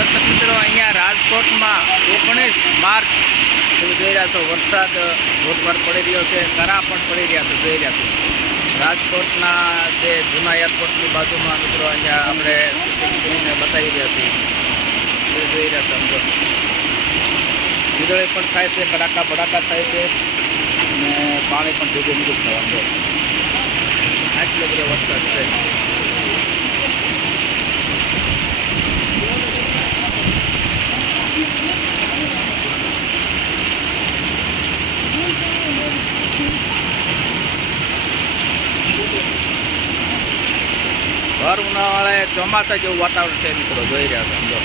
દર્શક મિત્રો, અહીંયા રાજકોટમાં 19 માર્ચ તમે જોઈ રહ્યા છો. વરસાદ ધોધમાર પડી રહ્યો છે, કરા પણ પડી રહ્યા છે. જોઈ રહ્યા છો રાજકોટના જે જૂના એરપોર્ટની બાજુમાં મિત્રો અહીંયા આપણે શૂટિંગ બતાવી રહ્યા છીએ. જોઈ રહ્યા છો અંદર વીજળી પણ થાય છે, કડાકા ભડાકા થાય છે અને પાણી પણ ભેગું નીકળી થવા અંદર. આટલો બધો વરસાદ છે. ભર ઉનાળે ચોમાસા જેવું વાતાવરણ છે મિત્રો. જોઈ રહ્યા છો અંદર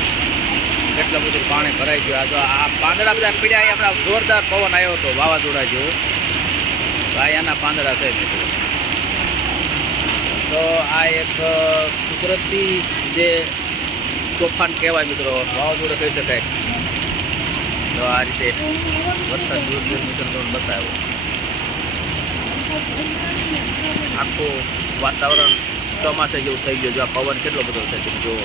કેટલું બધું પાણી ભરાઈ ગયું. આ પાંદડા બધા પીડ્યા. આપણા જોરદાર પવન આવ્યો હતો વાવાઝોડા જેવું. ભાઈ આના પાંદડા છે મિત્રો. તો આ એક કુદરતી જે તોફાન કહેવાય મિત્રો, વાવાઝોડું કહી શકાય. તો આ રીતે વરસાદ દૂર મિત્રો બતાવ્યો. આખું વાતાવરણ ચોમાસા જેવું થઈ ગયું. જો આ પવન કેટલો બધો છે તમે જુઓ.